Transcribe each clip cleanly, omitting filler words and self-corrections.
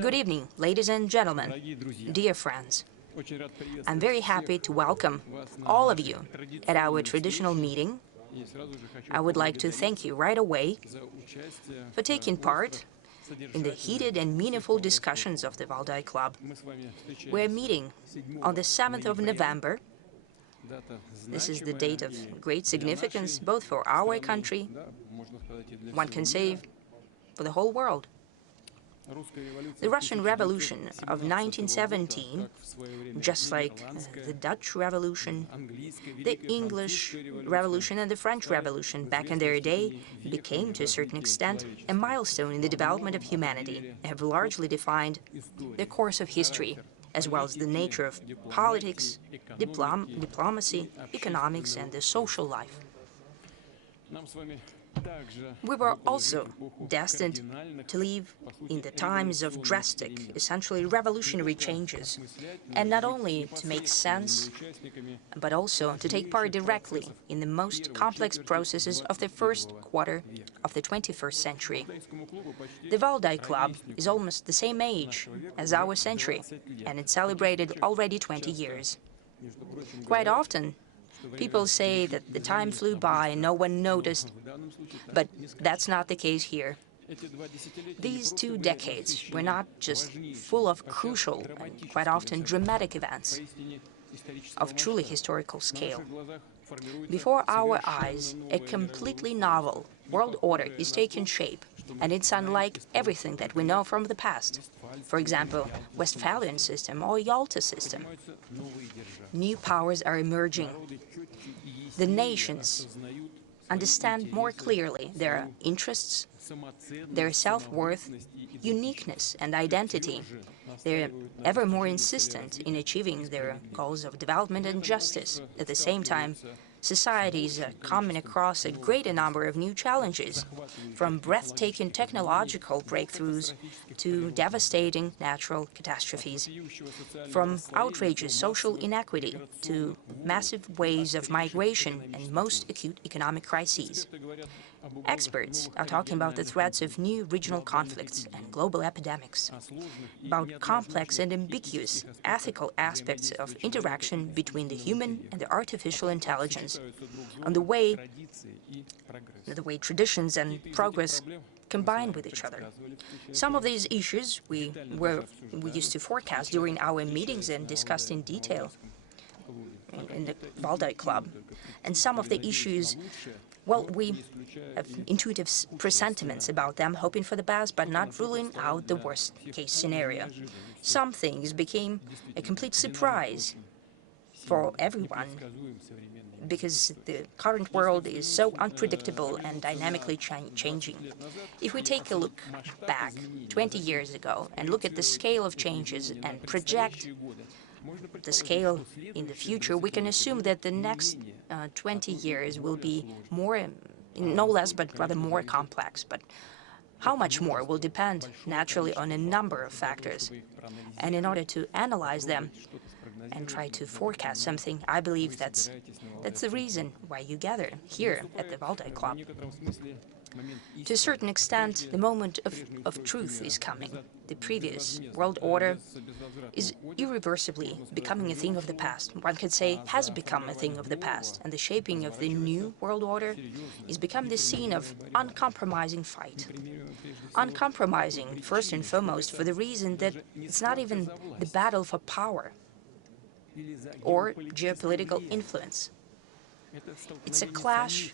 Good evening, ladies and gentlemen, dear friends. I'm very happy to welcome all of you at our traditional meeting. I would like to thank you right away for taking part in the heated and meaningful discussions of the Valdai Club. We're meeting on the 7th of November. This is the date of great significance both for our country, one can say, for the whole world. The Russian Revolution of 1917, just like the Dutch Revolution, the English Revolution and the French Revolution back in their day, became to a certain extent a milestone in the development of humanity and have largely defined the course of history, as well as the nature of politics, diplomacy, economics, and the social life. We were also destined to live in the times of drastic, essentially revolutionary changes, and not only to make sense, but also to take part directly in the most complex processes of the first quarter of the 21st century. The Valdai Club is almost the same age as our century, and it celebrated already 20 years. Quite often, people say that the time flew by and no one noticed, but that's not the case here. These 2 decades were not just full of crucial and quite often dramatic events of truly historical scale. Before our eyes, a completely novel world order is taking shape, and it's unlike everything that we know from the past. For example, Westphalian system or Yalta system. New powers are emerging. The nations understand more clearly their interests, their self-worth, uniqueness and identity. They're ever more insistent in achieving their goals of development and justice. At the same time, societies are coming across a greater number of new challenges, from breathtaking technological breakthroughs to devastating natural catastrophes, from outrageous social inequity to massive waves of migration and most acute economic crises. Experts are talking about the threats of new regional conflicts and global epidemics, about complex and ambiguous ethical aspects of interaction between the human and the artificial intelligence, on the way traditions and progress combine with each other. Some of these issues we used to forecast during our meetings and discussed in detail in the Valdai Club, and some of the issues, well, we have intuitive presentiments about them, hoping for the best, but not ruling out the worst-case scenario. Some things became a complete surprise for everyone, because the current world is so unpredictable and dynamically changing. If we take a look back 20 years ago and look at the scale of changes and project the scale in the future, we can assume that the next 20 years will be more, no less, but rather more complex. But how much more will depend, naturally, on a number of factors. And in order to analyze them and try to forecast something, I believe that's the reason why you gather here at the Valdai Club. To a certain extent, the moment of truth is coming. The previous world order is irreversibly becoming a thing of the past. One could say has become a thing of the past, and the shaping of the new world order is becoming the scene of uncompromising fight. Uncompromising, first and foremost, for the reason that it's not even the battle for power or geopolitical influence. It's a clash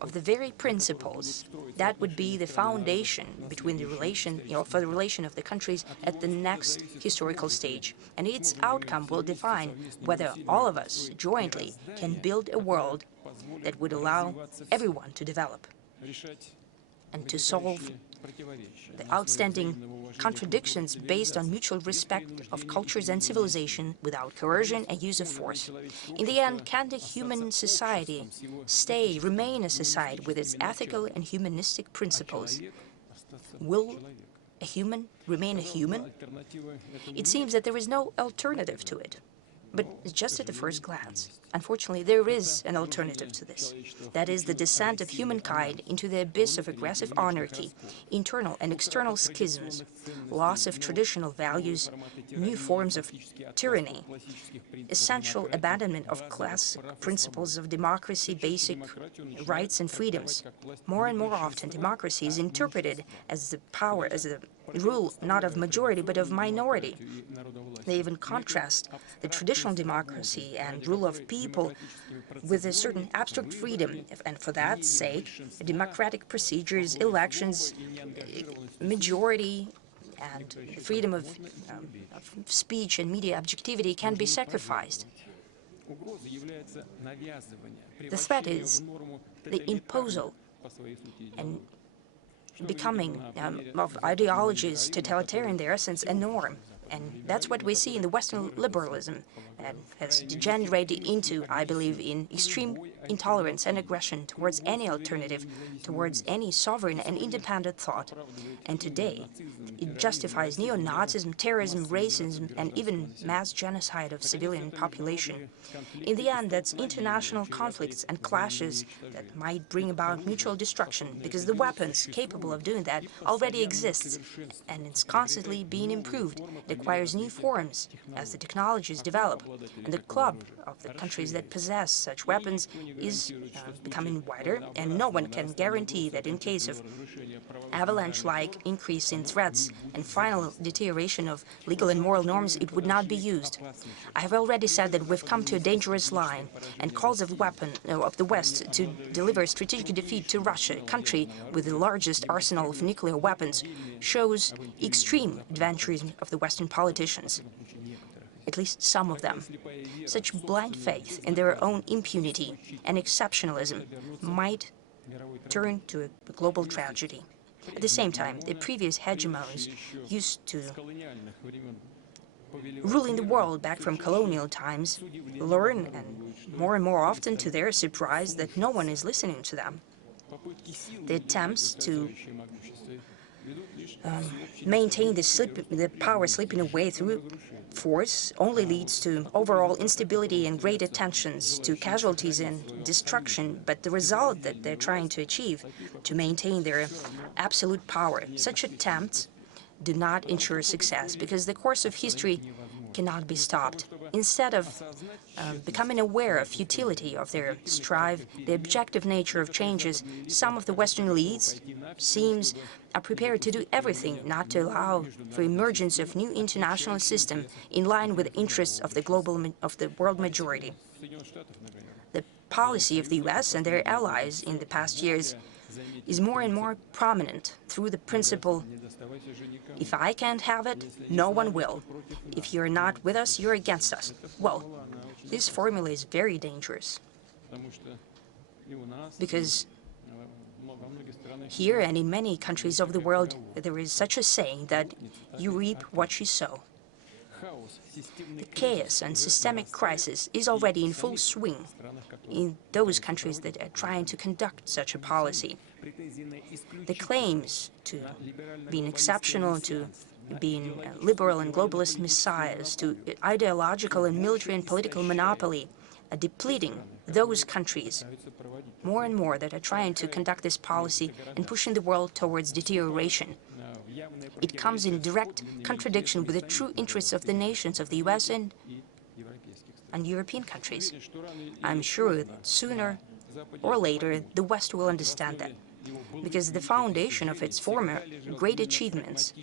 of the very principles that would be the foundation between the relation, for the relation of the countries at the next historical stage. And its outcome will define whether all of us jointly can build a world that would allow everyone to develop and to solve the outstanding contradictions based on mutual respect of cultures and civilization without coercion and use of force. In the end, can the human society remain a society with its ethical and humanistic principles? Will a human remain a human? It seems that there is no alternative to it. But just at the first glance, unfortunately, there is an alternative to this. That is the descent of humankind into the abyss of aggressive anarchy, internal and external schisms, loss of traditional values, new forms of tyranny, essential abandonment of classic principles of democracy, basic rights and freedoms. More and more often, democracy is interpreted as the power, as the rule not of majority but of minority. They even contrast the traditional democracy and rule of people with a certain abstract freedom, and for that sake, democratic procedures, elections, majority, and freedom of speech and media objectivity can be sacrificed. The threat is the imposal and becoming of ideologies totalitarian in their essence a norm. And that's what we see in the Western liberalism that has degenerated into, I believe, in extreme intolerance and aggression towards any alternative, towards any sovereign and independent thought. And today, it justifies neo-Nazism, terrorism, racism, and even mass genocide of civilian population. In the end, that's international conflicts and clashes that might bring about mutual destruction, because the weapons capable of doing that already exist, and it's constantly being improved. It acquires new forms as the technologies develop, and the club of the countries that possess such weapons is becoming wider, and no one can guarantee that in case of avalanche-like increase in threats and final deterioration of legal and moral norms, it would not be used. I have already said that we've come to a dangerous line, and calls of the West to deliver strategic defeat to Russia, a country with the largest arsenal of nuclear weapons, shows extreme adventurism of the Western politicians, at least some of them. Such blind faith in their own impunity and exceptionalism might turn to a global tragedy. At the same time, the previous hegemons used to ruling the world back from colonial times learn, and more often to their surprise, that no one is listening to them. The attempts to maintain the power slipping away through force only leads to overall instability and greater tensions, to casualties and destruction, but the result that they're trying to achieve, to maintain their absolute power, such attempts do not ensure success, because the course of history cannot be stopped. Instead of becoming aware of futility of their strive, the objective nature of changes, some of the Western elites are prepared to do everything not to allow for emergence of new international system in line with the interests of the world majority. The policy of the US and their allies in the past years is more and more prominent through the principle, if I can't have it, no one will. If you're not with us, you're against us. Well, this formula is very dangerous, because here and in many countries of the world, there is such a saying that you reap what you sow. The chaos and systemic crisis is already in full swing in those countries that are trying to conduct such a policy. The claims to being exceptional, to being liberal and globalist messiahs, to ideological and military and political monopoly, are depleting those countries more and more that are trying to conduct this policy and pushing the world towards deterioration. It comes in direct contradiction with the true interests of the nations of the US and European countries. I'm sure that sooner or later the West will understand that, because the foundation of its former great achievements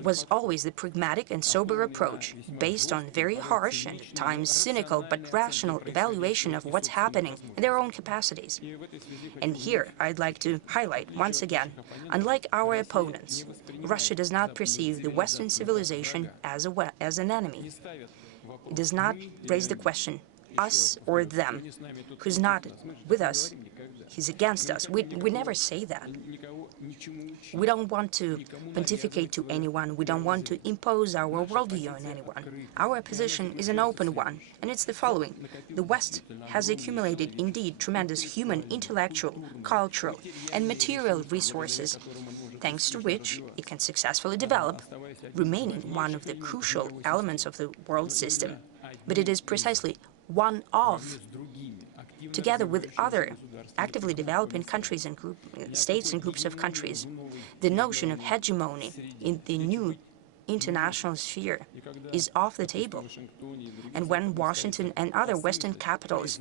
was always the pragmatic and sober approach, based on very harsh and at times cynical but rational evaluation of what's happening in their own capacities. And here I'd like to highlight once again, unlike our opponents, Russia does not perceive the Western civilization as an enemy. It does not raise the question, us or them. Who's not with us, he's against us. We never say that. We don't want to pontificate to anyone. We don't want to impose our worldview on anyone. Our position is an open one, and it's the following. The West has accumulated, indeed, tremendous human, intellectual, cultural, and material resources thanks to which it can successfully develop, remaining one of the crucial elements of the world system. But it is precisely one of, together with other actively developing countries and states and groups of countries, the notion of hegemony in the new international sphere is off the table. And when Washington and other Western capitals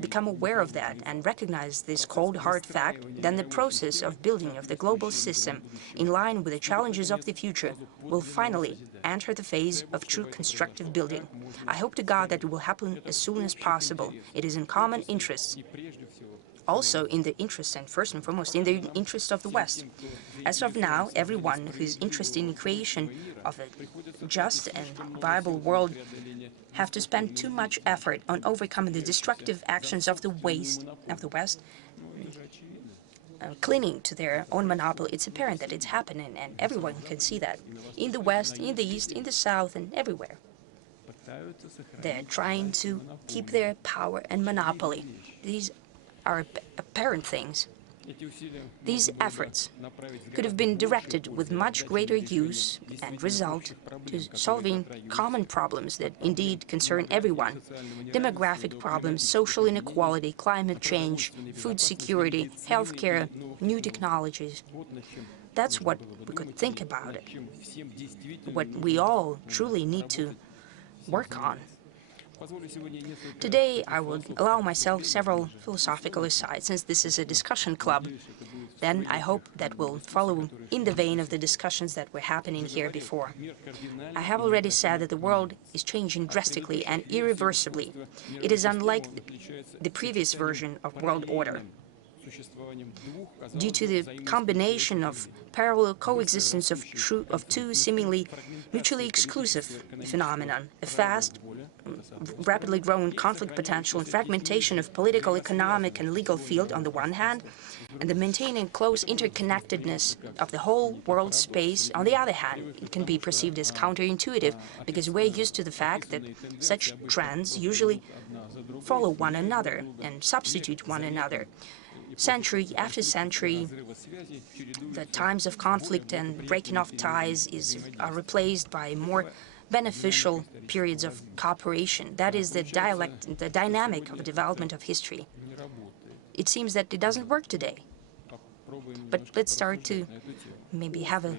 become aware of that and recognize this cold hard fact, then the process of building of the global system in line with the challenges of the future will finally enter the phase of true constructive building. I hope to God that it will happen as soon as possible. It is in common interests, also in the interest, and first and foremost, in the interest of the West. As of now, everyone who is interested in the creation of a just and viable world have to spend too much effort on overcoming the destructive actions of the West, clinging to their own monopoly. It's apparent that it's happening, and everyone can see that. In the West, in the East, in the South, and everywhere. They're trying to keep their power and monopoly. These are apparent things. These efforts could have been directed with much greater use and result to solving common problems that indeed concern everyone: demographic problems, social inequality, climate change, food security, healthcare, new technologies. That's what we could think about it, what we all truly need to work on. Today, I will allow myself several philosophical asides, since this is a discussion club. Then I hope that will follow in the vein of the discussions that were happening here before. I have already said that the world is changing drastically and irreversibly. It is unlike the previous version of world order, due to the combination of parallel coexistence of two seemingly mutually exclusive phenomena: a fast, rapidly growing conflict potential and fragmentation of political, economic, and legal field on the one hand, and the maintaining close interconnectedness of the whole world space on the other hand. It can be perceived as counterintuitive, because we're used to the fact that such trends usually follow one another and substitute one another. Century after century, the times of conflict and breaking off ties are replaced by more beneficial periods of cooperation. That is the dynamic of development of history. It seems that it doesn't work today. But let's start to maybe have a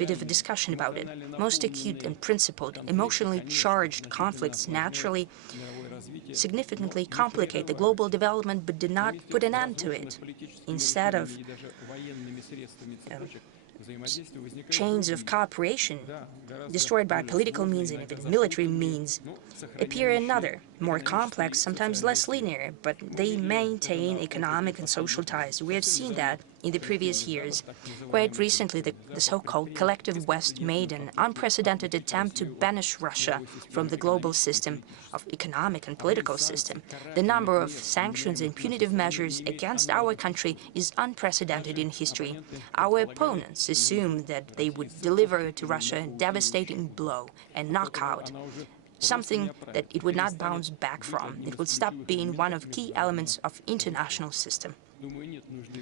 bit of a discussion about it. Most acute and principled, emotionally charged conflicts naturally significantly complicate the global development, but did not put an end to it. Instead of chains of cooperation destroyed by political means and even military means, appear another, more complex, sometimes less linear, but they maintain economic and social ties. We have seen that in the previous years. Quite recently, the so-called collective West made an unprecedented attempt to banish Russia from the global system of economic and political system. The number of sanctions and punitive measures against our country is unprecedented in history. Our opponents assumed that they would deliver to Russia a devastating blow and knockout, something that it would not bounce back from. It would stop being one of key elements of international system.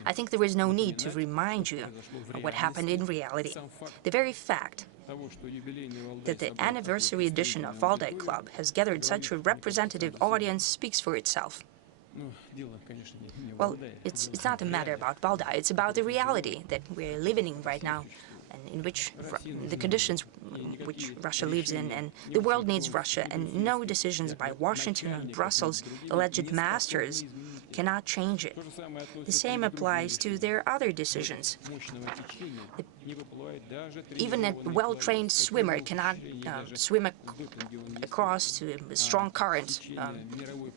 I think there is no need to remind you of what happened in reality. The very fact that the anniversary edition of Valdai Club has gathered such a representative audience speaks for itself. Well, it's not a matter about Valdai, it's about the reality that we're living in right now, and in which the conditions which Russia lives in, and the world needs Russia, and no decisions by Washington or Brussels, alleged masters, cannot change it. The same applies to their other decisions. Even a well-trained swimmer cannot swim across to a strong current,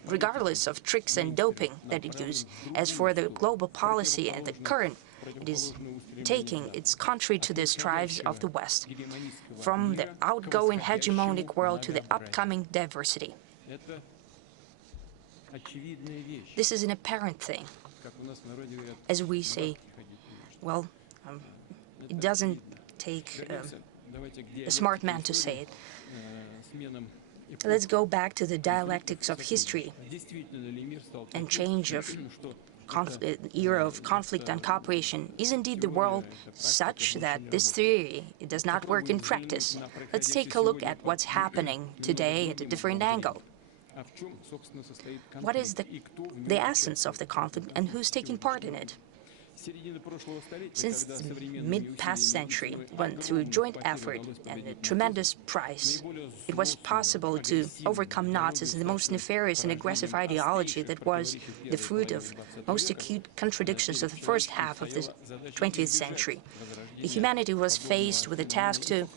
regardless of tricks and doping that it uses. As for the global policy and the current it is taking, it's contrary to the strives of the West, from the outgoing hegemonic world to the upcoming diversity. This is an apparent thing. As we say, well, it doesn't take a smart man to say it. Let's go back to the dialectics of history and change of era of conflict and cooperation, is indeed the world such that this theory it does not work in practice? Let's take a look at what's happening today at a different angle. What is the essence of the conflict and who's taking part in it? Since the mid-past century, when through joint effort and a tremendous price, it was possible to overcome Nazis and the most nefarious and aggressive ideology that was the fruit of most acute contradictions of the first half of the 20th century. Humanity was faced with a task to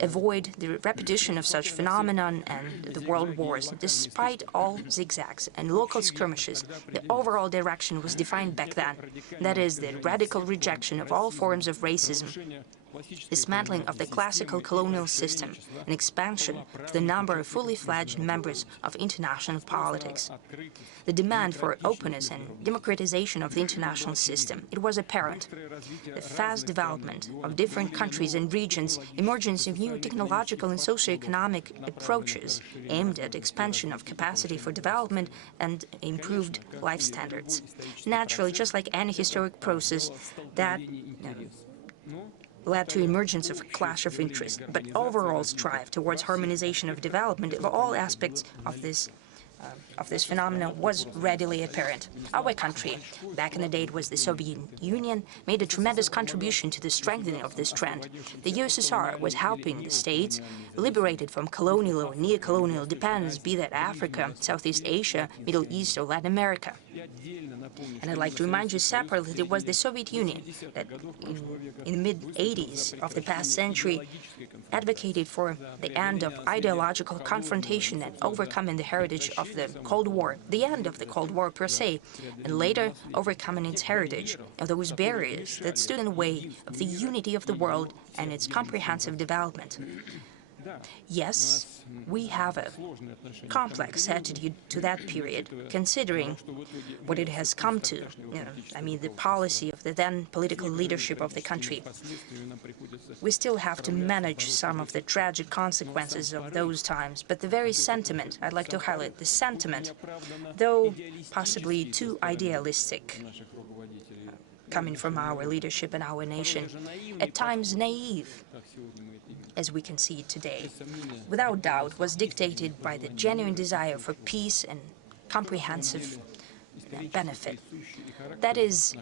avoid the repetition of such phenomenon and the world wars. Despite all zigzags and local skirmishes, the overall direction was defined back then. That is, the radical rejection of all forms of racism, dismantling of the classical colonial system, and expansion of the number of fully fledged members of international politics. The demand for openness and democratization of the international system, it was apparent. The fast development of different countries and regions, emergence of new technological and socio-economic approaches aimed at expansion of capacity for development and improved life standards. Naturally, just like any historic process, that led to emergence of a clash of interest, but overall strive towards harmonization of development of all aspects of this phenomenon was readily apparent. Our country, back in the day it was the Soviet Union, made a tremendous contribution to the strengthening of this trend. The USSR was helping the states liberated from colonial or neo-colonial dependence, be that Africa, Southeast Asia, Middle East or Latin America. And I'd like to remind you separately that it was the Soviet Union that in the mid-80s of the past century advocated for the end of ideological confrontation and overcoming the heritage of the Cold War, the end of the Cold War per se, and later overcoming its heritage of those barriers that stood in the way of the unity of the world and its comprehensive development. Yes, we have a complex attitude to that period, considering what it has come to, the policy of the then political leadership of the country. We still have to manage some of the tragic consequences of those times, but the very sentiment, I'd like to highlight the sentiment, though possibly too idealistic, coming from our leadership and our nation, at times naive, as we can see today, without doubt was dictated by the genuine desire for peace and comprehensive benefit. That is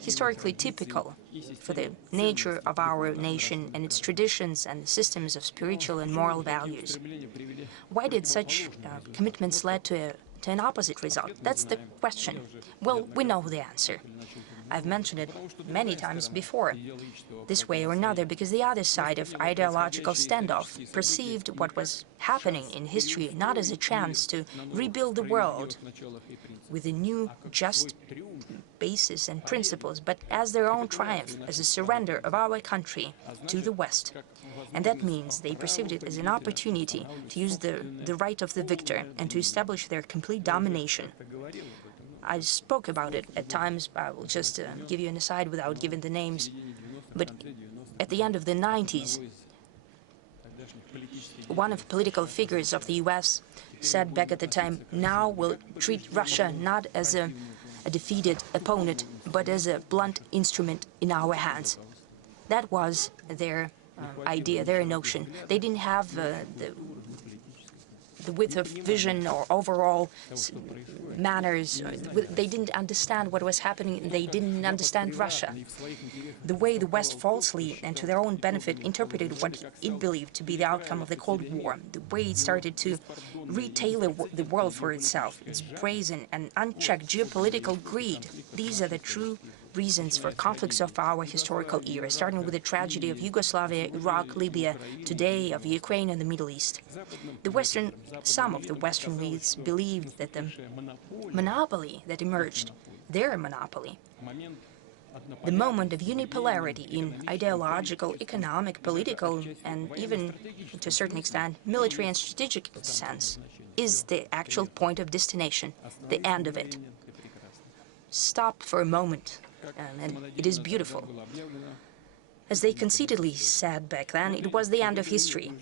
historically typical for the nature of our nation and its traditions and systems of spiritual and moral values. Why did such commitments lead to an opposite result? That's the question. Well, we know the answer. I've mentioned it many times before, this way or another, because the other side of ideological standoff perceived what was happening in history not as a chance to rebuild the world with a new, just basis and principles, but as their own triumph, as a surrender of our country to the West. And that means they perceived it as an opportunity to use the right of the victor and to establish their complete domination. I spoke about it at times. I will just give you an aside without giving the names. But at the end of the 90s, one of the political figures of the US said back at the time, now we'll treat Russia not as a defeated opponent, but as a blunt instrument in our hands. That was their idea, their notion. They didn't have the width of vision or overall manners. They didn't understand what was happening. They didn't understand Russia. The way the West falsely and to their own benefit interpreted what it believed to be the outcome of the Cold War, the way it started to retailor the world for itself, its brazen and unchecked geopolitical greed. These are the true reasons for conflicts of our historical era, starting with the tragedy of Yugoslavia, Iraq, Libya, today of Ukraine and the Middle East. Some of the Western elites believed that the monopoly that emerged, their monopoly, the moment of unipolarity in ideological, economic, political, and even, to a certain extent, military and strategic sense, is the actual point of destination, the end of it. Stop for a moment. And it is beautiful. As they conceitedly said back then, it was the end of history.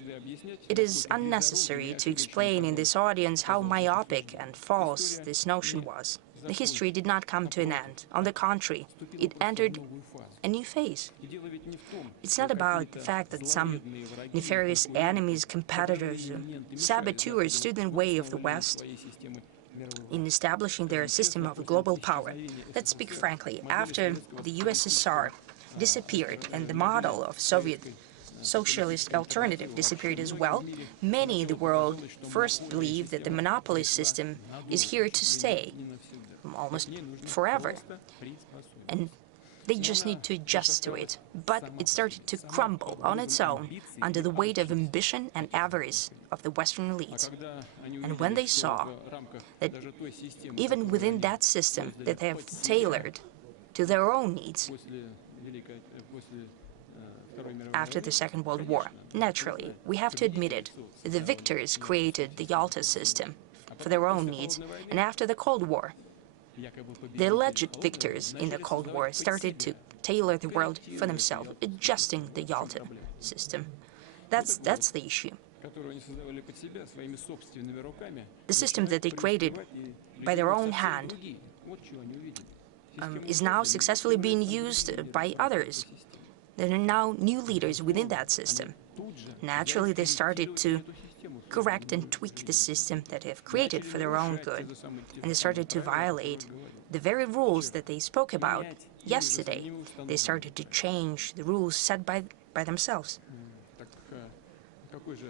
It is unnecessary to explain in this audience how myopic and false this notion was. the history did not come to an end. On the contrary, it entered a new phase. It's not about the fact that some nefarious enemies, competitors, saboteurs stood in the way of the West in establishing their system of global power. Let's speak frankly, after the USSR disappeared and the model of Soviet socialist alternative disappeared as well, many in the world first believed that the monopoly system is here to stay, almost forever. And they just need to adjust to it. But it started to crumble on its own under the weight of ambition and avarice of the Western elites. And when they saw that even within that system that they have tailored to their own needs after the Second World War, naturally, we have to admit it, the victors created the Yalta system for their own needs, and after the Cold War, the alleged victors in the Cold War started to tailor the world for themselves, adjusting the Yalta system. That's the issue. The system that they created by their own hand is now successfully being used by others. There are now new leaders within that system. Naturally, they started to correct and tweak the system that they have created for their own good. And they started to violate the very rules that they spoke about yesterday. They started to change the rules set by themselves.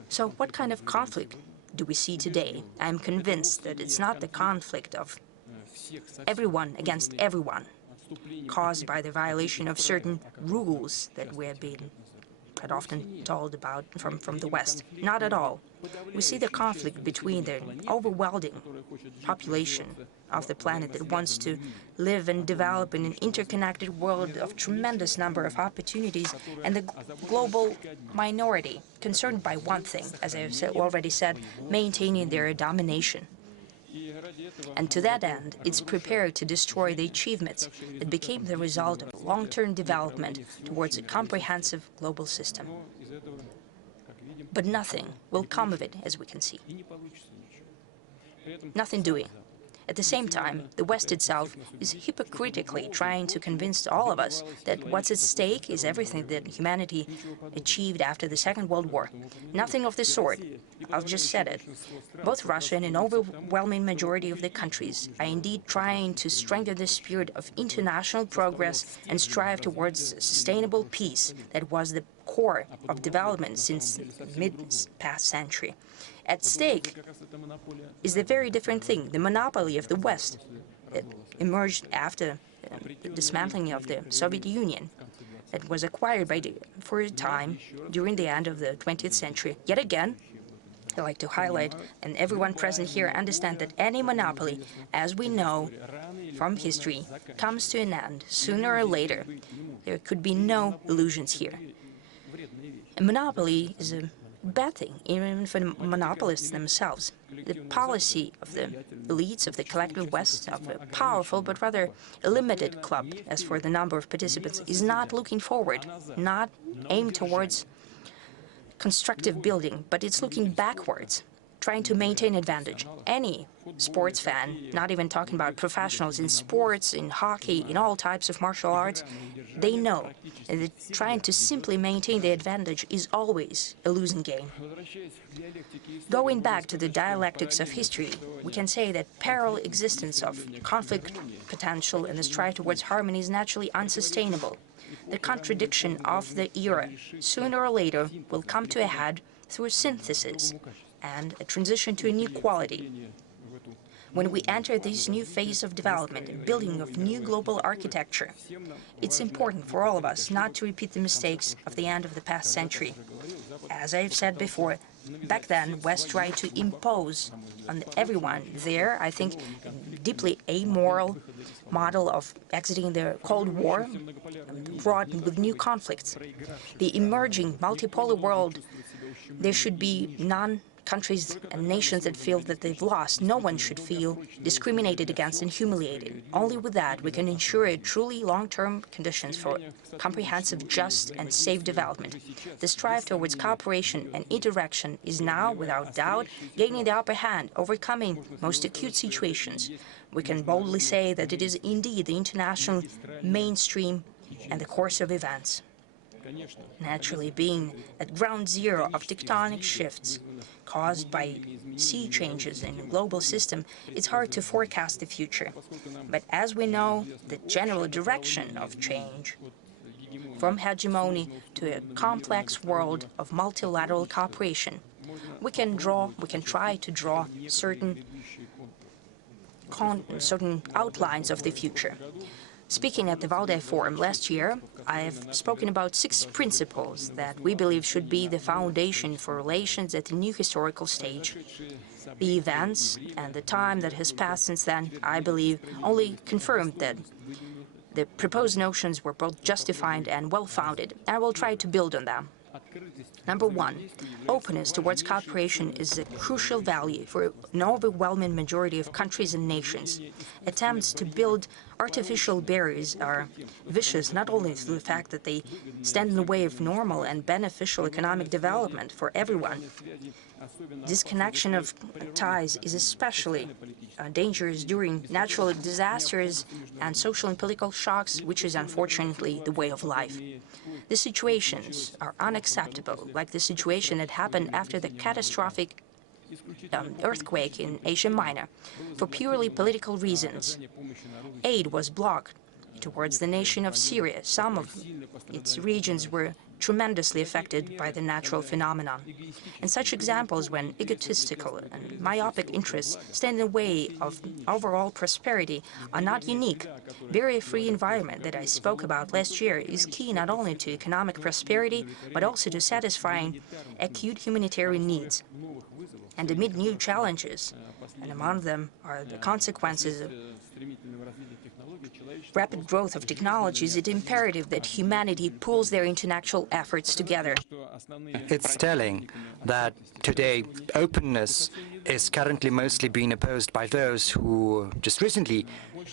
So what kind of conflict do we see today? I'm convinced that it's not the conflict of everyone against everyone, caused by the violation of certain rules that we have been often told about from the West. Not at all. We see the conflict between the overwhelming population of the planet that wants to live and develop in an interconnected world of tremendous number of opportunities, and the global minority concerned by one thing, as I have already said, maintaining their domination. And to that end, it's prepared to destroy the achievements that became the result of long-term development towards a comprehensive global system. But nothing will come of it, as we can see. Nothing doing. At the same time, the West itself is hypocritically trying to convince all of us that what's at stake is everything that humanity achieved after the Second World War. Nothing of the sort. I've just said it. Both Russia and an overwhelming majority of the countries are indeed trying to strengthen the spirit of international progress and strive towards sustainable peace that was the core of development since the mid-past century. At stake is the very different thing, the monopoly of the West that emerged after the dismantling of the Soviet Union, that was acquired for a time during the end of the 20th century. Yet again, I'd like to highlight, and everyone present here understand, that any monopoly, as we know from history, comes to an end sooner or later. There could be no illusions here. A monopoly is a bad thing, even for the monopolists themselves. The policy of the elites of the collective West, of a powerful but rather a limited club, as for the number of participants, is not looking forward, not aimed towards constructive building, but it's looking backwards, trying to maintain advantage. Any sports fan, not even talking about professionals in sports, in hockey, in all types of martial arts, they know that trying to simply maintain the advantage is always a losing game. Going back to the dialectics of history, we can say that parallel existence of conflict potential and the strive towards harmony is naturally unsustainable. The contradiction of the era, sooner or later, will come to a head through synthesis and a transition to a new quality. When we enter this new phase of development and building of new global architecture, it's important for all of us not to repeat the mistakes of the end of the past century. As I've said before, back then, West tried to impose on everyone there, I think, a deeply amoral model of exiting the Cold War, brought with new conflicts. The emerging multipolar world, there should be countries and nations that feel that they've lost. No one should feel discriminated against and humiliated. Only with that we can ensure a truly long-term conditions for comprehensive, just and safe development. The strive towards cooperation and interaction is now, without doubt, gaining the upper hand, overcoming most acute situations. We can boldly say that it is indeed the international mainstream and the course of events. Naturally, being at ground zero of tectonic shifts caused by sea changes in the global system, it's hard to forecast the future. But as we know, the general direction of change from hegemony to a complex world of multilateral cooperation, we can try to draw certain outlines of the future. Speaking at the Valdai Forum last year, I have spoken about 6 principles that we believe should be the foundation for relations at a new historical stage. The events and the time that has passed since then, I believe, only confirmed that the proposed notions were both justified and well-founded. I will try to build on them. Number 1, openness towards cooperation is a crucial value for an overwhelming majority of countries and nations. Attempts to build artificial barriers are vicious not only through the fact that they stand in the way of normal and beneficial economic development for everyone. Disconnection of ties is especially dangerous during natural disasters and social and political shocks, which is unfortunately the way of life. The situations are unacceptable, like the situation that happened after the catastrophic earthquake in Asia Minor. For purely political reasons, aid was blocked towards the nation of Syria. Some of its regions were tremendously affected by the natural phenomenon. And such examples when egotistical and myopic interests stand in the way of overall prosperity are not unique. Barrier-free environment that I spoke about last year is key not only to economic prosperity, but also to satisfying acute humanitarian needs. And amid new challenges, and among them are the consequences of rapid growth of technologies, it's imperative that humanity pools their intellectual efforts together. It's telling that today openness is currently mostly being opposed by those who just recently,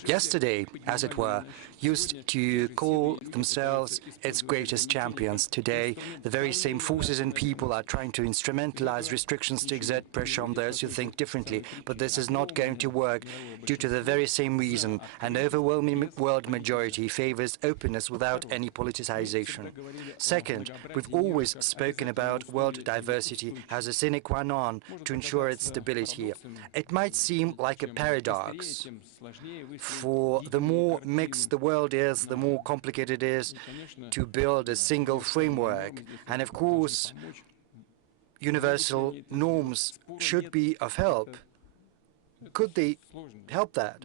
yesterday, as it were, used to call themselves its greatest champions. Today, the very same forces and people are trying to instrumentalize restrictions to exert pressure on those who think differently. But this is not going to work due to the very same reason. An overwhelming world majority favors openness without any politicization. Second, we've always spoken about world diversity as a sine qua non to ensure its stability. It might seem like a paradox. For the more mixed the world is, the more complicated it is to build a single framework. And of course, universal norms should be of help. Could they help that?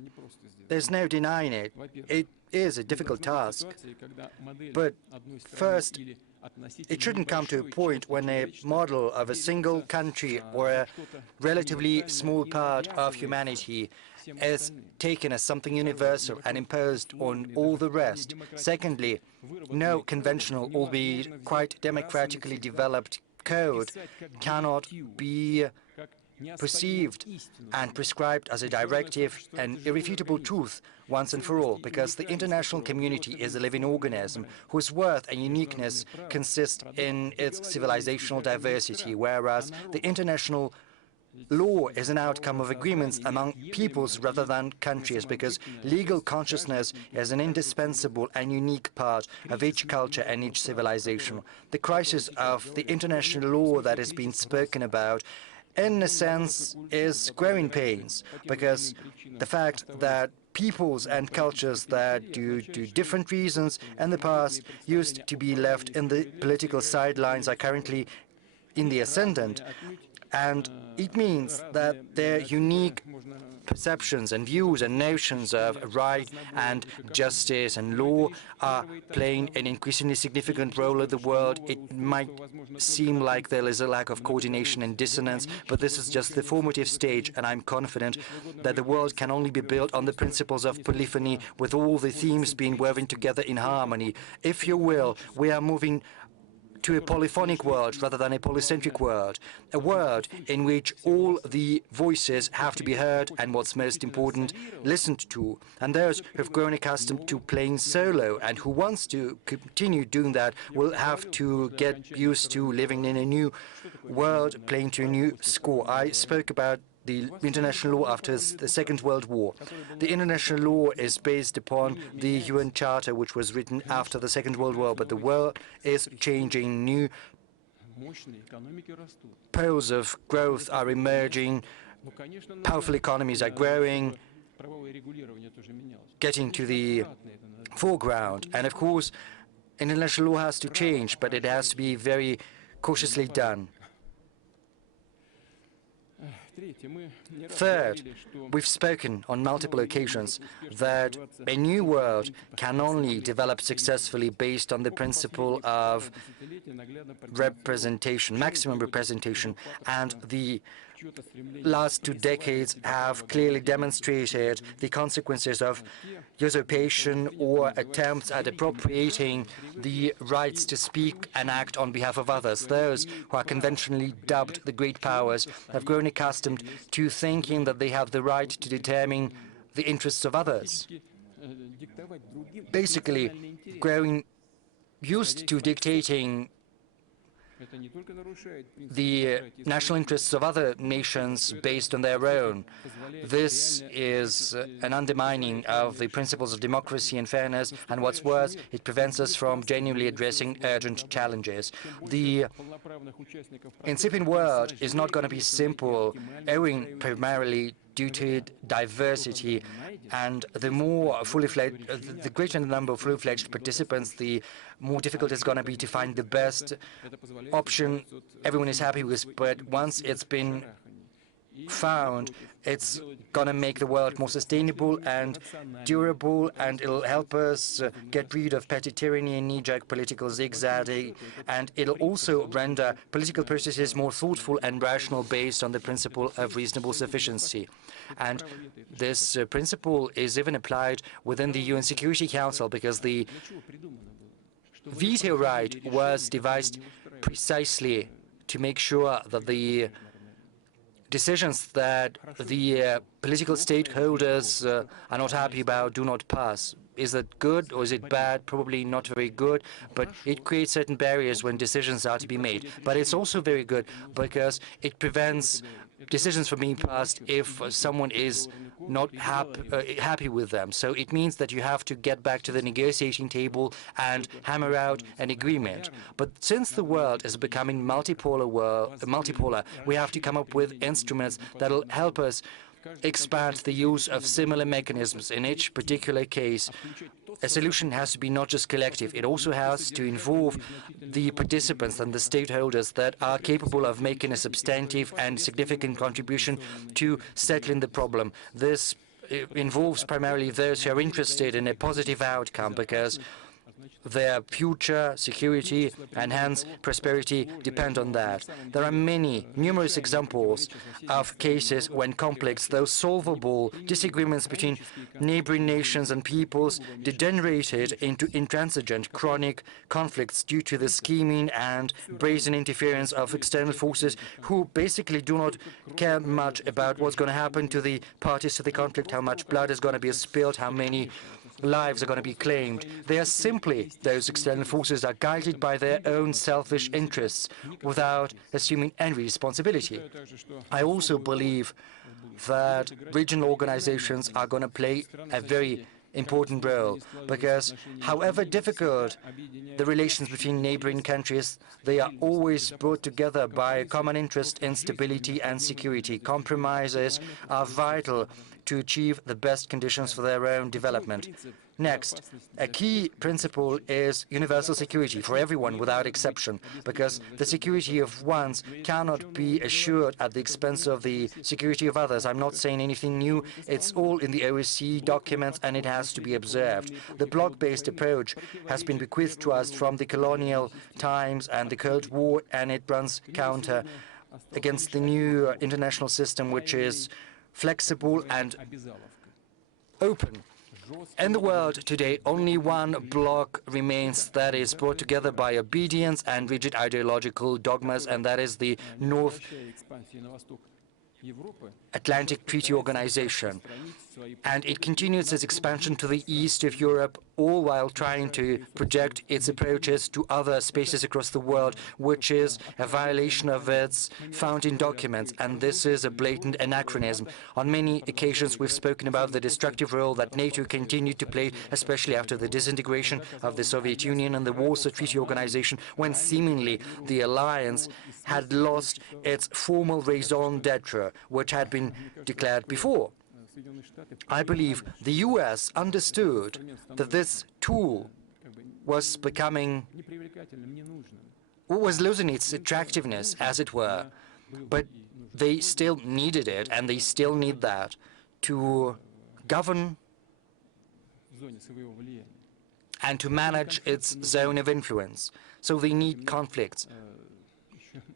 There's no denying it. It is a difficult task. But first, it shouldn't come to a point when a model of a single country or a relatively small part of humanity is taken as something universal and imposed on all the rest. Secondly, no conventional, albeit quite democratically developed code cannot be perceived and prescribed as a directive and irrefutable truth once and for all, because the international community is a living organism whose worth and uniqueness consist in its civilizational diversity, whereas the international law is an outcome of agreements among peoples rather than countries, because legal consciousness is an indispensable and unique part of each culture and each civilization. The crisis of the international law that has been spoken about in a sense is growing pains, because the fact that peoples and cultures that, due to different reasons in the past, used to be left in the political sidelines are currently in the ascendant. And it means that their unique perceptions and views and notions of right and justice and law are playing an increasingly significant role in the world. It might seem like there is a lack of coordination and dissonance, but this is just the formative stage, and I'm confident that the world can only be built on the principles of polyphony, with all the themes being woven together in harmony. If you will, we are moving to a polyphonic world rather than a polycentric world, a world in which all the voices have to be heard and, what's most important, listened to. And those who have grown accustomed to playing solo and who wants to continue doing that will have to get used to living in a new world, playing to a new score. I spoke about the international law after the Second World War. The international law is based upon the UN Charter, which was written after the Second World War, but the world is changing. New poles of growth are emerging, powerful economies are growing, getting to the foreground. And of course, international law has to change, but it has to be very cautiously done. Third, we've spoken on multiple occasions that a new world can only develop successfully based on the principle of representation, maximum representation, and the last 2 decades have clearly demonstrated the consequences of usurpation or attempts at appropriating the rights to speak and act on behalf of others. Those who are conventionally dubbed the great powers have grown accustomed to thinking that they have the right to determine the interests of others. Basically, growing used to dictating the national interests of other nations based on their own. This is an undermining of the principles of democracy and fairness, and what's worse, it prevents us from genuinely addressing urgent challenges. The incipient world is not going to be simple, owing primarily due to diversity, and the greater the number of fully-fledged participants, the more difficult it's going to be to find the best option everyone is happy with. But once it's been found, it's going to make the world more sustainable and durable, and it'll help us get rid of petty tyranny and knee-jerk political zigzagging, and it'll also render political processes more thoughtful and rational based on the principle of reasonable sufficiency. And this principle is even applied within the UN Security Council, because the veto right was devised precisely to make sure that the decisions that the political stakeholders are not happy about do not pass. Is that good or is it bad? Probably not very good, but it creates certain barriers when decisions are to be made. But it's also very good because it prevents decisions from being passed if someone is not happy with them. So it means that you have to get back to the negotiating table and hammer out an agreement. But since the world is becoming multipolar, we have to come up with instruments that will help us expand the use of similar mechanisms. In each particular case, a solution has to be not just collective, it also has to involve the participants and the stakeholders that are capable of making a substantive and significant contribution to settling the problem. This involves primarily those who are interested in a positive outcome, because their future, security, and hence prosperity depend on that. There are numerous examples of cases when complex, though solvable, disagreements between neighboring nations and peoples degenerated into intransigent, chronic conflicts due to the scheming and brazen interference of external forces who basically do not care much about what's going to happen to the parties to the conflict, how much blood is going to be spilled, how many lives are going to be claimed. They are simply, those external forces are guided by their own selfish interests without assuming any responsibility. I also believe that regional organizations are going to play a very important role, because however difficult the relations between neighboring countries, they are always brought together by a common interest in stability and security. Compromises are vital to achieve the best conditions for their own development. Next, a key principle is universal security for everyone without exception, because the security of ones cannot be assured at the expense of the security of others. I'm not saying anything new. It's all in the OSCE documents, and it has to be observed. The bloc-based approach has been bequeathed to us from the colonial times and the Cold War, and it runs counter against the new international system, which is flexible and open. In the world today, only one bloc remains that is brought together by obedience and rigid ideological dogmas, and that is the North Atlantic Treaty Organization. And it continues its expansion to the east of Europe, all while trying to project its approaches to other spaces across the world, which is a violation of its founding documents. And this is a blatant anachronism. On many occasions, we've spoken about the destructive role that NATO continued to play, especially after the disintegration of the Soviet Union and the Warsaw Treaty Organization, when seemingly the alliance had lost its formal raison d'etre, which had been declared before. I believe the US understood that this tool was losing its attractiveness, as it were, but they still needed it, and they still need that to govern and to manage its zone of influence. So they need conflicts.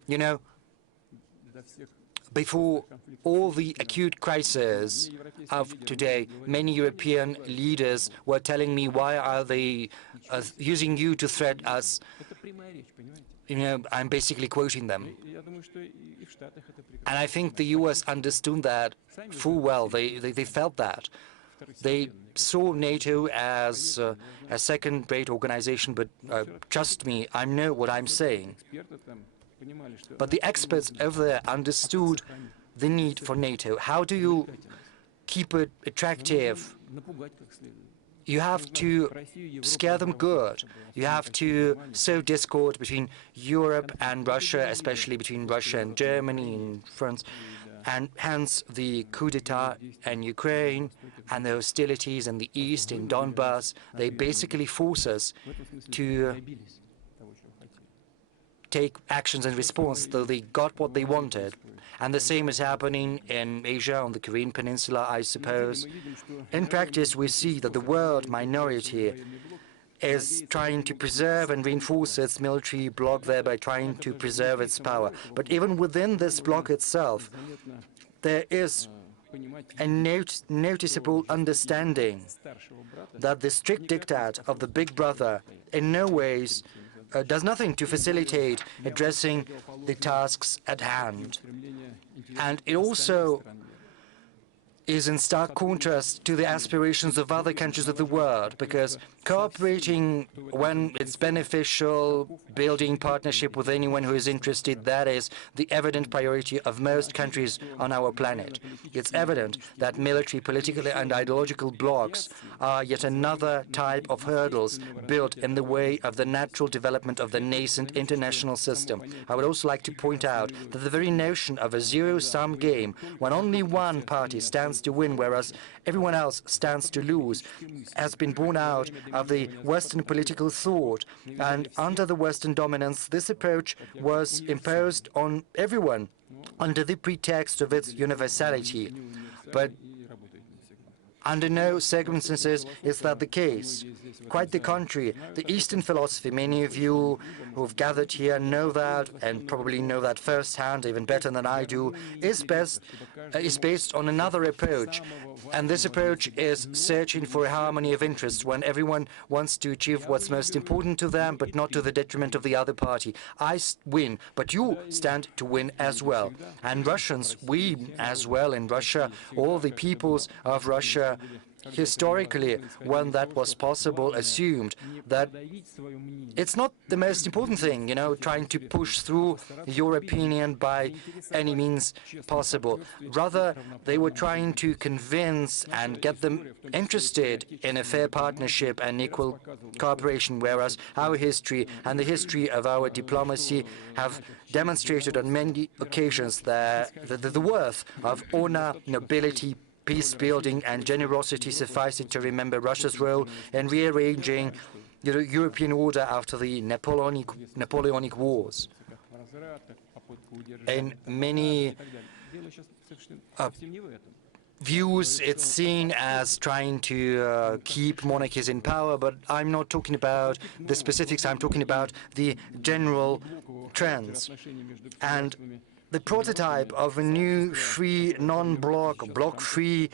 You know, before all the acute crises of today, many European leaders were telling me, why are they using you to threat us? You know, I'm basically quoting them. And I think the US understood that full well. They felt that. They saw NATO as a second-rate organization, but trust me, I know what I'm saying. But the experts over there understood the need for NATO. How do you keep it attractive? You have to scare them good. You have to sow discord between Europe and Russia, especially between Russia and Germany and France. And hence the coup d'etat in Ukraine and the hostilities in the east, in Donbass, they basically force us to take actions in response, though they got what they wanted. And the same is happening in Asia, on the Korean Peninsula, I suppose. In practice, we see that the world minority is trying to preserve and reinforce its military bloc, thereby trying to preserve its power. But even within this bloc itself, there is a noticeable understanding that the strict diktat of the big brother in no ways does nothing to facilitate addressing the tasks at hand. And it also is in stark contrast to the aspirations of other countries of the world, because cooperating when it's beneficial, building partnership with anyone who is interested, that is the evident priority of most countries on our planet. It's evident that military, political and ideological blocs are yet another type of hurdles built in the way of the natural development of the nascent international system. I would also like to point out that the very notion of a zero-sum game, when only one party stands to win, whereas everyone else stands to lose, has been born out of the Western political thought. And under the Western dominance, this approach was imposed on everyone under the pretext of its universality. But under no circumstances is that the case. Quite the contrary. The Eastern philosophy, many of you who've gathered here know that, and probably know that firsthand, even better than I do, is based on another approach. And this approach is searching for a harmony of interests when everyone wants to achieve what's most important to them, but not to the detriment of the other party. I win, but you stand to win as well. And Russians, we as well in Russia, all the peoples of Russia, historically, when that was possible, assumed that it's not the most important thing, you know, trying to push through your opinion by any means possible. Rather, they were trying to convince and get them interested in a fair partnership and equal cooperation, whereas our history and the history of our diplomacy have demonstrated on many occasions the worth of honor, nobility, peace-building and generosity, sufficing to remember Russia's role in rearranging the European order after the Napoleonic Wars. In many views, it's seen as trying to keep monarchies in power, but I'm not talking about the specifics, I'm talking about the general trends. And the prototype of a new free, non-bloc, bloc-free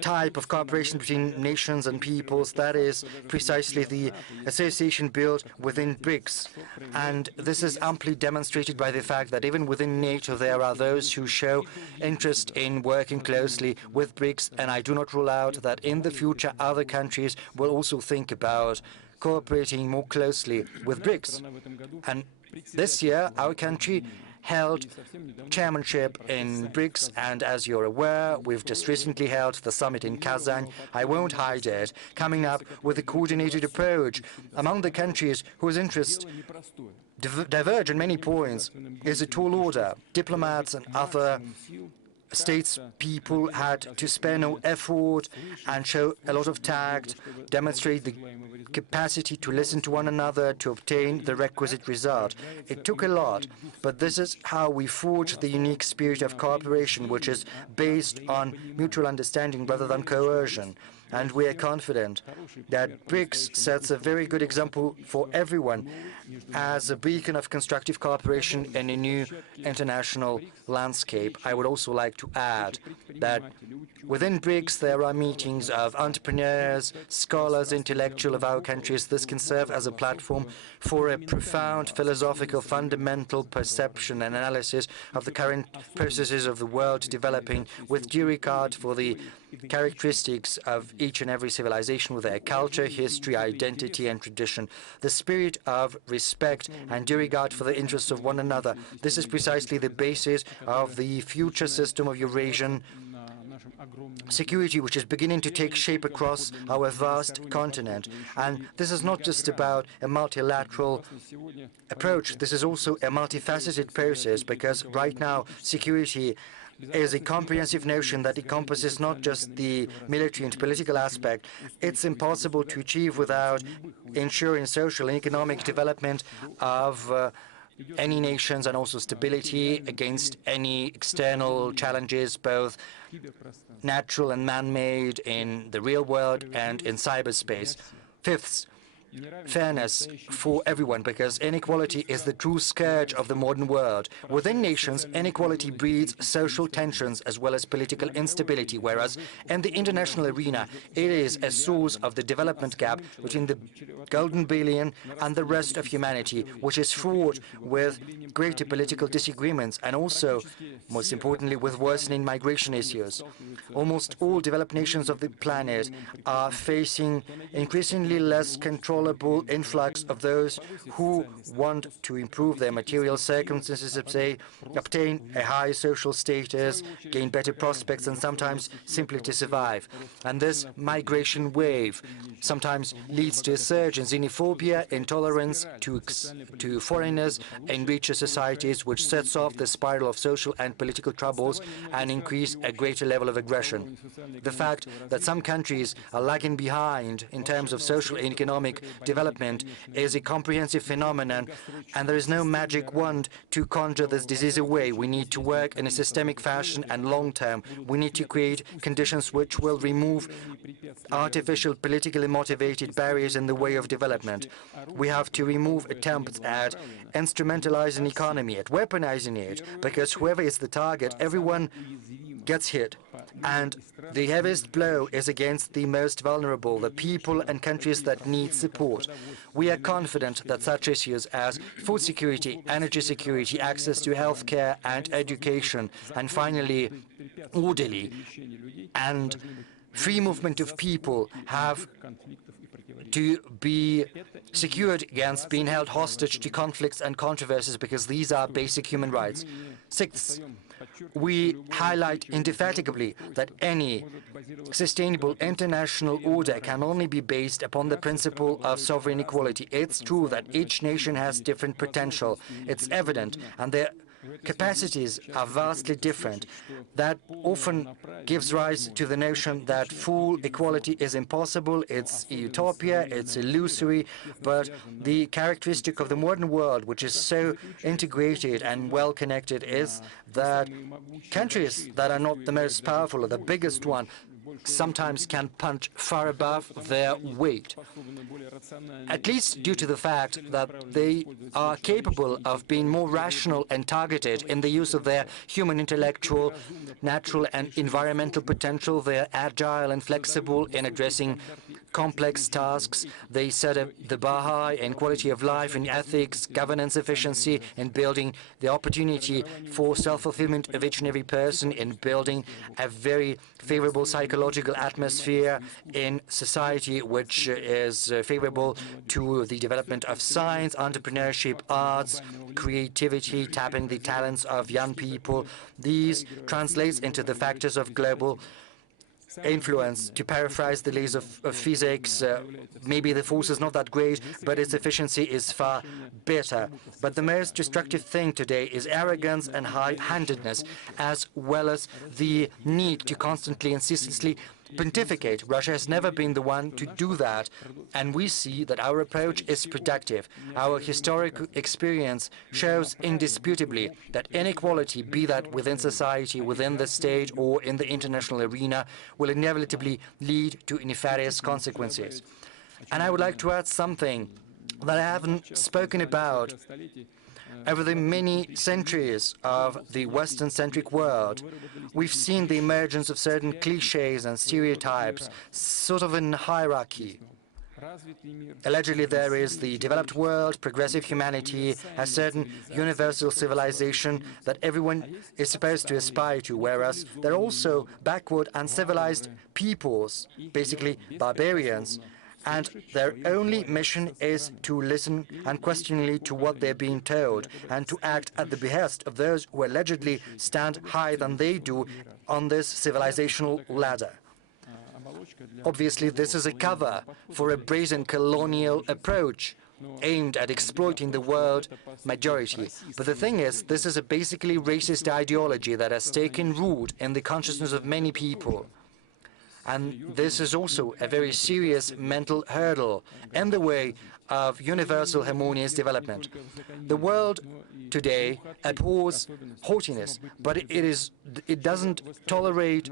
type of cooperation between nations and peoples. That is precisely the association built within BRICS. And this is amply demonstrated by the fact that even within NATO there are those who show interest in working closely with BRICS, and I do not rule out that in the future other countries will also think about cooperating more closely with BRICS. And this year our country held chairmanship in BRICS, and as you're aware, we've just recently held the summit in Kazan. I won't hide it, coming up with a coordinated approach among the countries whose interests diverge in many points is a tall order. Diplomats and other statespeople had to spare no effort and show a lot of tact, demonstrate the capacity to listen to one another to obtain the requisite result. It took a lot, but this is how we forge the unique spirit of cooperation, which is based on mutual understanding rather than coercion. And we are confident that BRICS sets a very good example for everyone as a beacon of constructive cooperation in a new international landscape. I would also like to add that within BRICS there are meetings of entrepreneurs, scholars, intellectuals of our countries. This can serve as a platform for a profound philosophical fundamental perception and analysis of the current processes of the world developing with due regard for the characteristics of each and every civilization with their culture, history, identity, and tradition. The spirit of respect and due regard for the interests of one another. This is precisely the basis of the future system of Eurasian security, which is beginning to take shape across our vast continent. And this is not just about a multilateral approach. This is also a multifaceted process, because right now security is a comprehensive notion that encompasses not just the military and political aspect. It's impossible to achieve without ensuring social and economic development of any nations, and also stability against any external challenges, both natural and man-made, in the real world and in cyberspace. Fifth, fairness for everyone, because inequality is the true scourge of the modern world. Within nations, inequality breeds social tensions as well as political instability, whereas in the international arena, it is a source of the development gap between the golden billion and the rest of humanity, which is fraught with greater political disagreements and also, most importantly, with worsening migration issues. Almost all developed nations of the planet are facing increasingly less controllable influx of those who want to improve their material circumstances, obtain a high social status, gain better prospects, and sometimes simply to survive. And this migration wave sometimes leads to a surge in xenophobia, intolerance to foreigners in richer societies, which sets off the spiral of social and political troubles and increase a greater level of aggression. The fact that some countries are lagging behind in terms of social and economic development is a comprehensive phenomenon, and there is no magic wand to conjure this disease away. We need to work in a systemic fashion and long-term. We need to create conditions which will remove artificial, politically motivated barriers in the way of development. We have to remove attempts at instrumentalizing the economy, at weaponizing it, because whoever is the target, everyone gets hit. And the heaviest blow is against the most vulnerable, the people and countries that need support. We are confident that such issues as food security, energy security, access to health care and education, and finally, orderly and free movement of people have to be secured against being held hostage to conflicts and controversies, because these are basic human rights. Sixth, we highlight indefatigably that any sustainable international order can only be based upon the principle of sovereign equality. It's true that each nation has different potential. It's evident, and their capacities are vastly different. That often gives rise to the notion that full equality is impossible, it's a utopia, it's illusory, but the characteristic of the modern world, which is so integrated and well-connected, is that countries that are not the most powerful or the biggest one sometimes can punch far above their weight, at least due to the fact that they are capable of being more rational and targeted in the use of their human intellectual, natural and environmental potential. They're agile and flexible in addressing complex tasks. They set up the bar high in quality of life, in ethics, governance efficiency, in building the opportunity for self-fulfillment of each and every person, in building a very favorable psychological atmosphere in society which is favorable to the development of science, entrepreneurship, arts, creativity, tapping the talents of young people. These translates into the factors of global influence. To paraphrase the laws of physics, maybe the force is not that great, but its efficiency is far better. But the most destructive thing today is arrogance and high-handedness, as well as the need to constantly and ceaselessly pontificate. Russia has never been the one to do that, and we see that our approach is productive. Our historic experience shows indisputably that inequality, be that within society, within the state, or in the international arena, will inevitably lead to nefarious consequences. And I would like to add something that I haven't spoken about. Over the many centuries of the Western-centric world, we've seen the emergence of certain cliches and stereotypes, sort of in hierarchy. Allegedly, there is the developed world, progressive humanity, a certain universal civilization that everyone is supposed to aspire to, whereas there are also backward and civilized peoples, basically barbarians, and their only mission is to listen unquestioningly to what they're being told and to act at the behest of those who allegedly stand higher than they do on this civilizational ladder. Obviously, this is a cover for a brazen colonial approach aimed at exploiting the world majority. But the thing is, this is a basically racist ideology that has taken root in the consciousness of many people. And this is also a very serious mental hurdle in the way of universal harmonious development. The world today abhors haughtiness, but it doesn't tolerate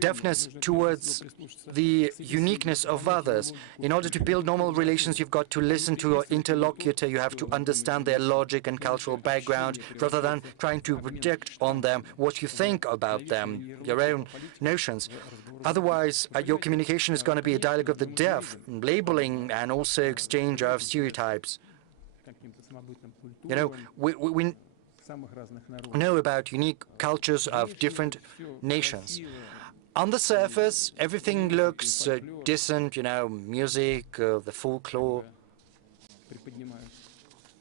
deafness towards the uniqueness of others. In order to build normal relations, you've got to listen to your interlocutor, you have to understand their logic and cultural background, rather than trying to project on them what you think about them, your own notions. Otherwise, your communication is going to be a dialogue of the deaf, labeling and also exchange of stereotypes. You know, we know about unique cultures of different nations. On the surface, everything looks decent, you know, music, the folklore.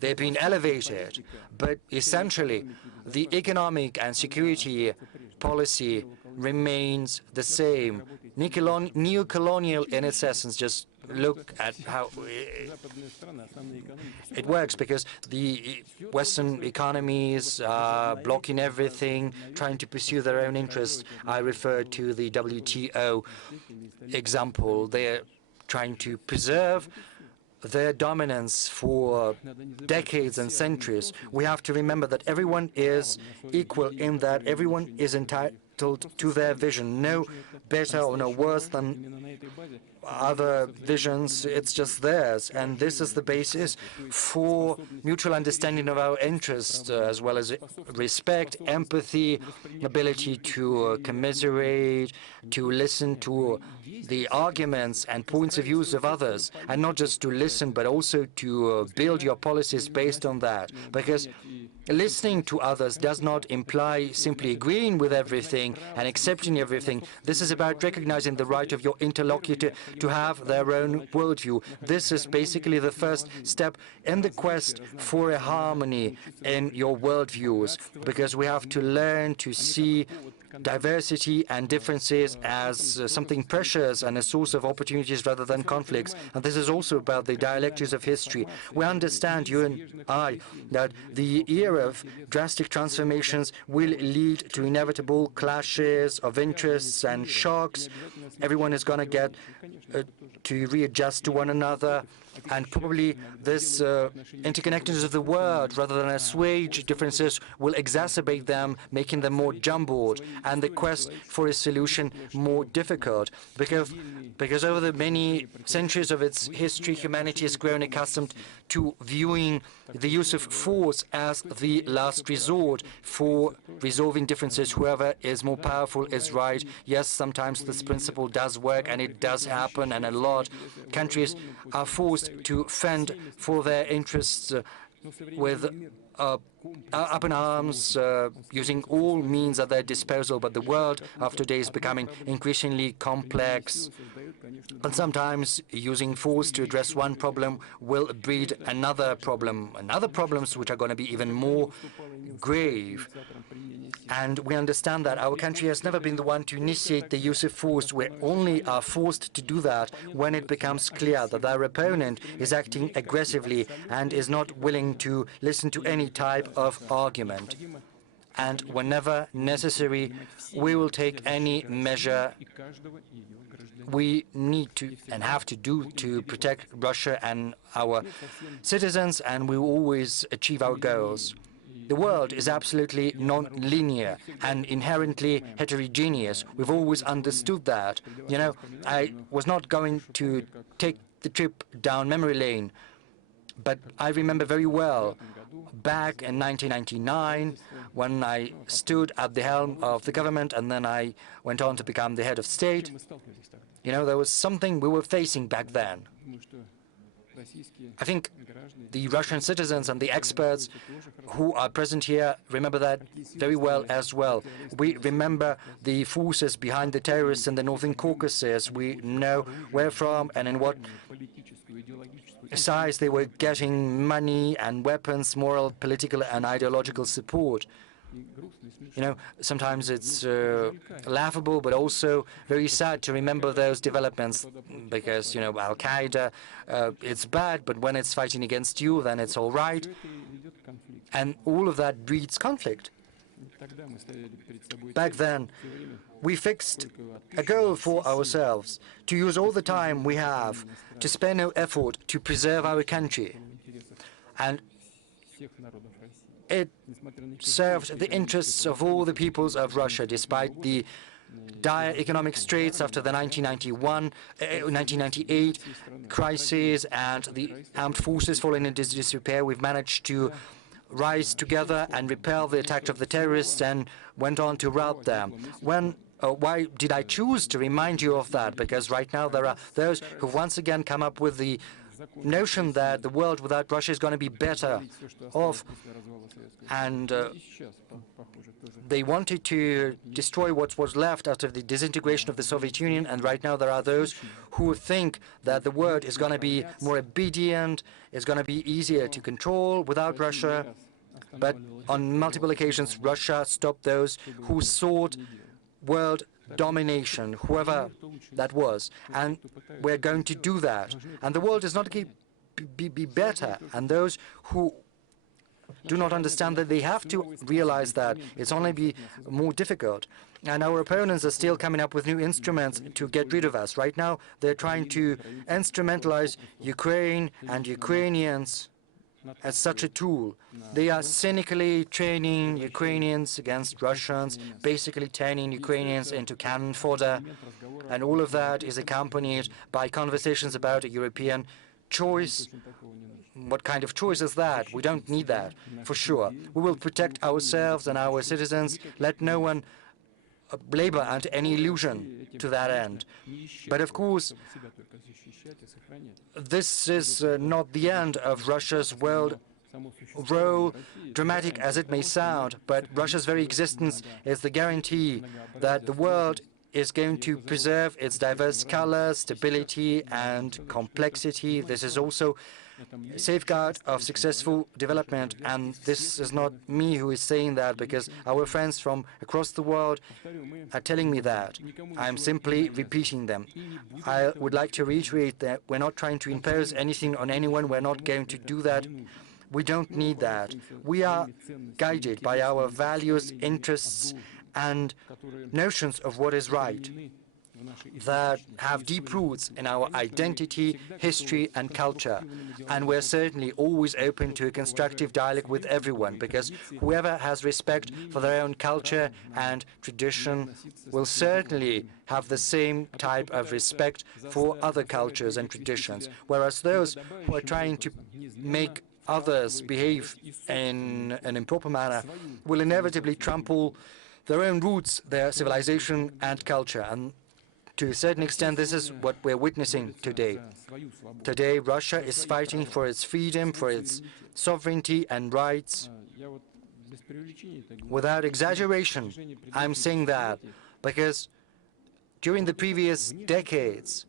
They've been elevated, but essentially, the economic and security policy remains the same. Neo-colonial in its essence. Just look at how it works, because the Western economies are blocking everything, trying to pursue their own interests. I referred to the WTO example. They're trying to preserve their dominance for decades and centuries. We have to remember that everyone is equal in that everyone is entitled to their vision, no better or no worse than other visions. It's just theirs, and this is the basis for mutual understanding of our interests, as well as respect, empathy, ability to commiserate, to listen to the arguments and points of views of others, and not just to listen, but also to build your policies based on that. Because listening to others does not imply simply agreeing with everything and accepting everything. This is about recognizing the right of your interlocutor to have their own worldview. This is basically the first step in the quest for a harmony in your worldviews, because we have to learn to see diversity and differences as something precious and a source of opportunities rather than conflicts. And this is also about the dialectics of history. We understand, you and I, that the era of drastic transformations will lead to inevitable clashes of interests and shocks. Everyone is going to get to readjust to one another. And probably this interconnectedness of the world, rather than assuage differences, will exacerbate them, making them more jumbled, and the quest for a solution more difficult. Because over the many centuries of its history, humanity has grown accustomed to viewing the use of force as the last resort for resolving differences. Whoever is more powerful is right. Yes, sometimes this principle does work, and it does happen, and a lot countries are forced to fend for their interests with up in arms, using all means at their disposal. But the world of today is becoming increasingly complex, and sometimes using force to address one problem will breed another problem, problems which are going to be even more grave. And we understand that our country has never been the one to initiate the use of force. We only are forced to do that when it becomes clear that our opponent is acting aggressively and is not willing to listen to any type of argument. And whenever necessary, we will take any measure we need to and have to do to protect Russia and our citizens, and we will always achieve our goals. The world is absolutely non-linear and inherently heterogeneous. We've always understood that. You know, I was not going to take the trip down memory lane, but I remember very well back in 1999 when I stood at the helm of the government and then I went on to become the head of state. You know, there was something we were facing back then. I think the Russian citizens and the experts who are present here remember that very well as well. We remember the forces behind the terrorists in the Northern Caucasus. We know where from and in what size they were getting money and weapons, moral, political, and ideological support. You know, sometimes it's laughable, but also very sad to remember those developments because, you know, Al-Qaeda, it's bad, but when it's fighting against you, then it's all right. And all of that breeds conflict. Back then, we fixed a goal for ourselves to use all the time we have, to spare no effort to preserve our country. And it served the interests of all the peoples of Russia, despite the dire economic straits after the 1998 crisis and the armed forces falling into disrepair. We've managed to rise together and repel the attack of the terrorists and went on to rout them. Why did I choose to remind you of that? Because right now there are those who once again come up with the notion that the world without Russia is going to be better off, and they wanted to destroy what was left after the disintegration of the Soviet Union, and right now there are those who think that the world is going to be more obedient, is going to be easier to control without Russia. But on multiple occasions, Russia stopped those who sought world domination, whoever that was, and we're going to do that. And the world is not going to be better, and those who do not understand that they have to realize that it's only be more difficult. And our opponents are still coming up with new instruments to get rid of us. Right now, they're trying to instrumentalize Ukraine and Ukrainians as such a tool. They are cynically training Ukrainians against Russians, basically turning Ukrainians into cannon fodder, and all of that is accompanied by conversations about a European choice. What kind of choice is that? We don't need that, for sure. We will protect ourselves and our citizens. Let no one labor under any illusion to that end. But of course, this is not the end of Russia's world role, dramatic as it may sound, but Russia's very existence is the guarantee that the world is going to preserve its diverse colors, stability, and complexity. This is also a safeguard of successful development, and this is not me who is saying that, because our friends from across the world are telling me that. I'm simply repeating them. I would like to reiterate that we're not trying to impose anything on anyone. We're not going to do that. We don't need that. We are guided by our values, interests, and notions of what is right. that have deep roots in our identity, history, and culture. And we're certainly always open to a constructive dialogue with everyone, because whoever has respect for their own culture and tradition will certainly have the same type of respect for other cultures and traditions, whereas those who are trying to make others behave in an improper manner will inevitably trample their own roots, their civilization and culture. And to a certain extent, this is what we're witnessing today. Today, Russia is fighting for its freedom, for its sovereignty and rights. Without exaggeration, I'm saying that because during the previous decades,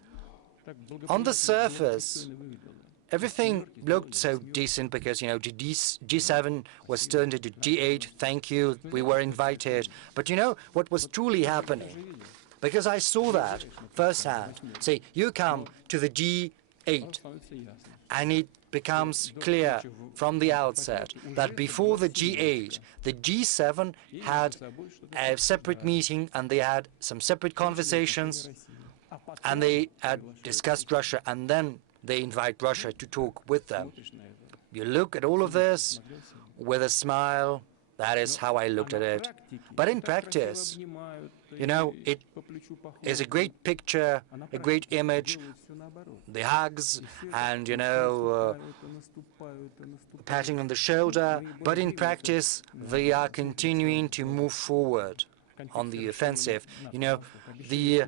on the surface, everything looked so decent because, you know, G7 was turned into G8, thank you, we were invited. But you know what was truly happening? Because I saw that firsthand. Say, you come to the G8, and it becomes clear from the outset that before the G8, the G7 had a separate meeting, and they had some separate conversations, and they had discussed Russia, and then they invite Russia to talk with them. You look at all of this with a smile. That is how I looked at it. But in practice, you know, it is a great picture, a great image, the hugs and, you know, patting on the shoulder. But in practice, they are continuing to move forward on the offensive. You know, the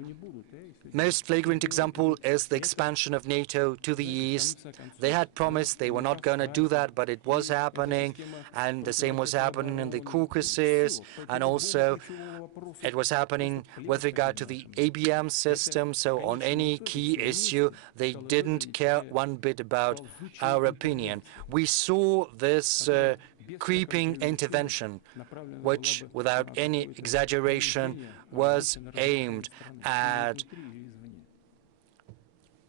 most flagrant example is the expansion of NATO to the east. They had promised they were not going to do that, but it was happening, and the same was happening in the Caucasus, and also it was happening with regard to the ABM system. So on any key issue, they didn't care one bit about our opinion. We saw this creeping intervention, which, without any exaggeration, was aimed at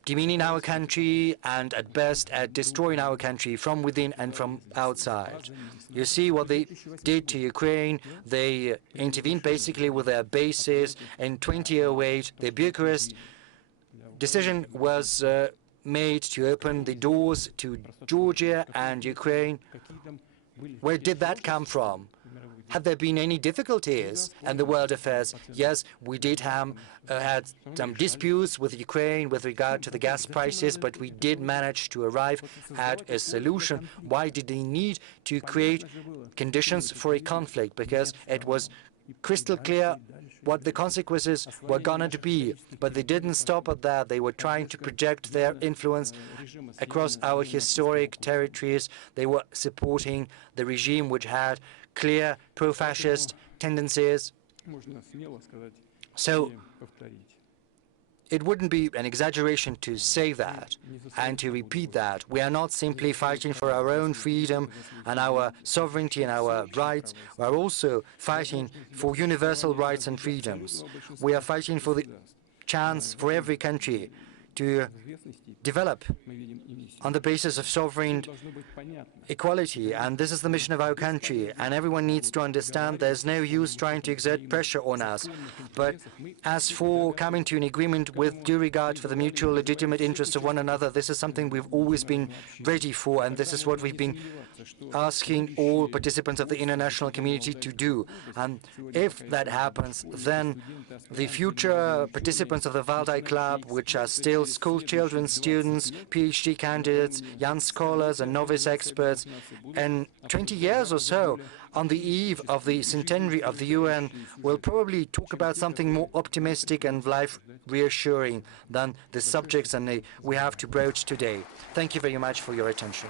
demeaning our country and, at best, at destroying our country from within and from outside. You see what they did to Ukraine. They intervened basically with their bases. In 2008, the Bucharest decision was made to open the doors to Georgia and Ukraine. Where did that come from? Had there been any difficulties in the world affairs? Yes, we did have had some disputes with Ukraine with regard to the gas prices, but we did manage to arrive at a solution. Why did they need to create conditions for a conflict? Because it was crystal clear what the consequences were going to be. But they didn't stop at that. They were trying to project their influence across our historic territories. They were supporting the regime which had clear pro-fascist tendencies. So it wouldn't be an exaggeration to say that and to repeat that. We are not simply fighting for our own freedom and our sovereignty and our rights. We are also fighting for universal rights and freedoms. We are fighting for the chance for every country to develop on the basis of sovereign equality. And this is the mission of our country. And everyone needs to understand there's no use trying to exert pressure on us. But as for coming to an agreement with due regard for the mutual legitimate interests of one another, this is something we've always been ready for. And this is what we've been asking all participants of the international community to do. And if that happens, then the future participants of the Valdai Club, which are still school children, students, PhD candidates, young scholars and novice experts, in 20 years or so, on the eve of the centenary of the UN, will probably talk about something more optimistic and life-reassuring than the subjects we have to broach today. Thank you very much for your attention.